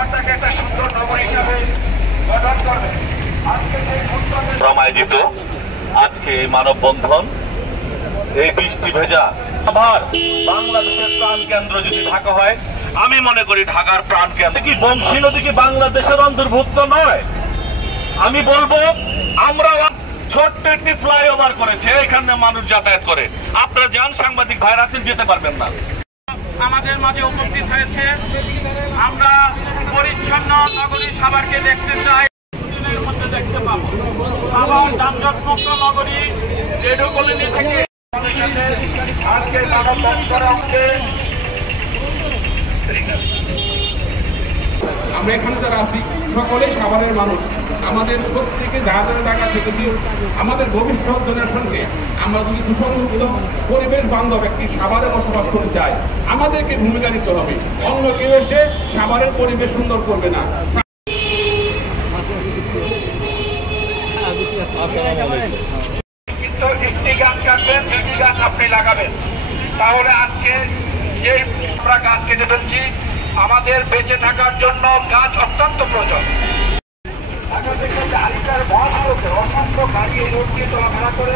সাভারটাকে একটা সুন্দর নগর হিসাবে গঠন করবে। আয়োজিত আজকে এই মানববন্ধন, এই বৃষ্টি ভেজা আবার বাংলাদেশের প্রাণ কেন্দ্র যদি ঢাকা হয়, আমি মনে করি ঢাকার প্রাণ কেন্দ্র কি বংশী নদী কি বাংলাদেশের অন্তর্ভুক্ত নয়? আমি বলবো আমরা ছোট্ট একটি ফ্লাইওভার করেছে, এখানে মানুষ যাতায়াত করে। আপনারা যান, সাংবাদিক ভাইরা আছেন, যেতে পারবেন না। আমাদের মাঝে উপস্থিত হয়েছে, আমরা পরিচ্ছন্ন নগরী সাভারকে দেখতে চাই, মধ্যে দেখতে পাবো সাভার যানজটমুক্ত নগরী রেডিও কলোনি থেকে। আজকে মানববন্ধনের অংশে আমরা এখানে যারা আছি সকলেই সাভারের মানুষ। আমাদের প্রত্যেকে জাহাজের টাকা থেকে দিয়ে আমাদের ভবিষ্যৎ জেনারেশনকে আমরা যদি দূষণমুক্ত পরিবেশ বান্ধব একটি সাভারে বসবাস করতে চাই, আমাদেরকে ভূমিকা নিতে হবে। অন্য কেউ এসে সাভারের পরিবেশ সুন্দর করবে না। কিন্তু একটি গাছ কাটবেন, দুটি গাছ আপনি লাগাবেন, তাহলে আজকে যে আমরা গাছ কেটে ফেলছি, আমাদের বেঁচে থাকার জন্য গাছ অত্যন্ত প্রয়োজন। এখন দেখবেন যে আলিকার মহাসড়কে অসংখ্য গাড়ি এই রোড দিয়ে চলাফেরা করে।